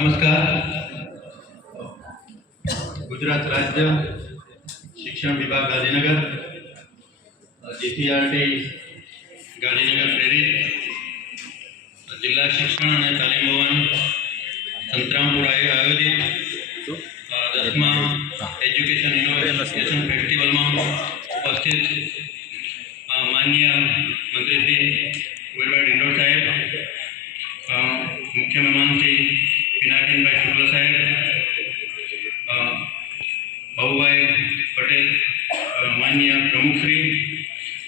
નમસ્કાર. ગુજરાત રાજ્ય શિક્ષણ વિભાગ ગાંધીનગર, જીપીઆરટી ગાંધીનગર પ્રેરિત જિલ્લા શિક્ષણ અને તાલીમ ભવન સંતરામપુરાએ આયોજિત દસમા એજ્યુકેશન ઇનોવેશન ફેસ્ટિવલમાં ઉપસ્થિત માન્ય મંત્રી બાબુભાઈ પટેલ માન્ય પ્રમુખશ્રી,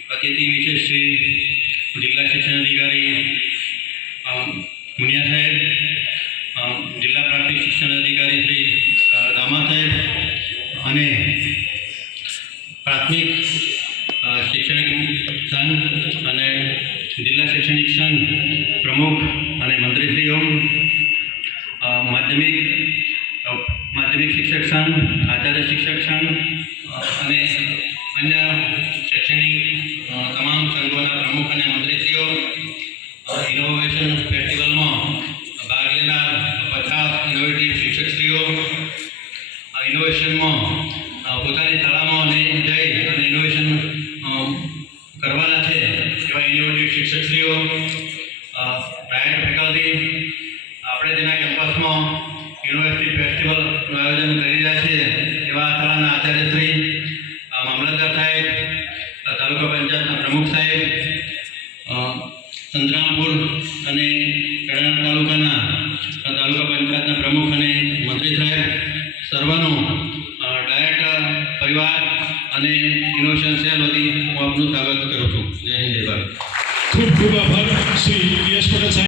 અતિથિ વિશેષ શ્રી જિલ્લા શિક્ષણ અધિકારી મુનિયા સાહેબ જિલ્લા પ્રાથમિક શિક્ષણ અધિકારી શ્રી રામા સાહેબ અને પ્રાથમિક શૈક્ષણિક સંઘ અને જિલ્લા શૈક્ષણિક સંઘ પ્રમુખ અને મંત્રીશ્રીઓ માધ્યમિક શિક્ષક સંઘ, આચાર્ય શિક્ષક સંઘ અને અન્ય શૈક્ષણિક તમામ સંઘોના પ્રમુખ અને મંત્રીશ્રીઓ ઇનોવેશન ફેસ્ટિવલમાં ભાગ લેનાર પચાસ ઇનોવેટિવ શિક્ષકશ્રીઓ ઇનોવેશનમાં પોતાની શાળામાં જઈ અને ઇનોવેશન કરવાના છે એવા ઇનોવેટિવ શિક્ષકશ્રીઓ પ્રાઇવેટ ફેકલ્ટી આપણે તેના કેમ્પસમાં યુનિવર્સિટી ફેસ્ટિવલનું આયોજન કરી રહ્યા છે એવા આંકડાના આચાર્યશ્રી મામલતદાર સાહેબ તાલુકા પંચાયતના પ્રમુખ સાહેબ સંતરામપુર અને કડાણા તાલુકાના તાલુકા પંચાયતના પ્રમુખ અને મંત્રી સાહેબ સર્વનો ડાયરેક્ટર પરિવાર અને ઇનોવેશન સેલ વતી હું આપનું સ્વાગત કરું છું. જય હિન્દ ખૂબ ખૂબ આભાર, શ્રી